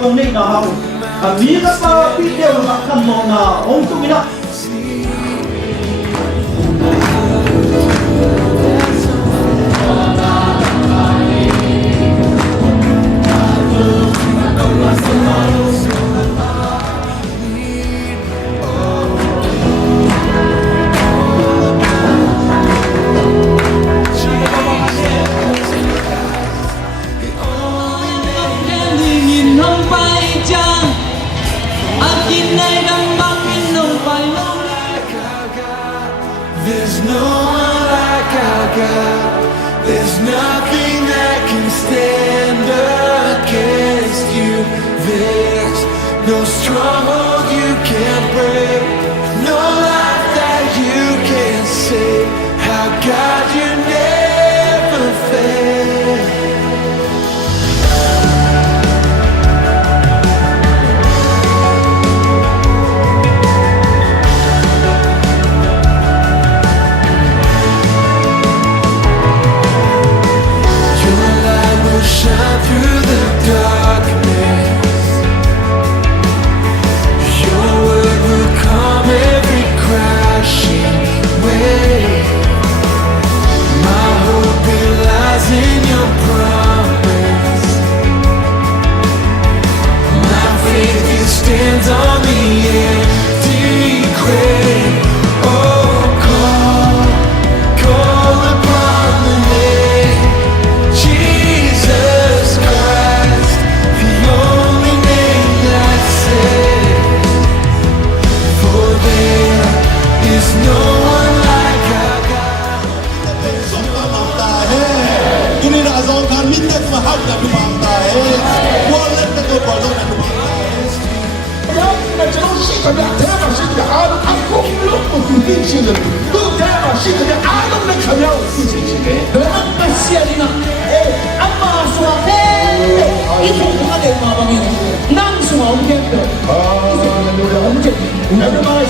kong nei na hau mi ka pa pi deu na kan mo na ong tu mina There's no one like our God. There's nothing that can stand against you. There's no stronghold you can't break, no life that you can't save. How God, you never fail. Shine through the darkness. Your word will calm every crashing wave. My hope it lies in your promise. My faith it stands on the empty grave. Oh, call upon the name Jesus Christ, the only name that saves. For there is no one like our God. Ini dah azam kan minta cuma hak nak dibantai. Wallet tak kau balon nak dibantai. Yang macam si kerja tema si kerja alam aku belum mungkin sih le. Tu tema si kerja alam nak kau sih sih. Dalam masih ada amma suami itu bukan yang mama ini. Nang semua orang itu. Itu orang jadi. Ada malah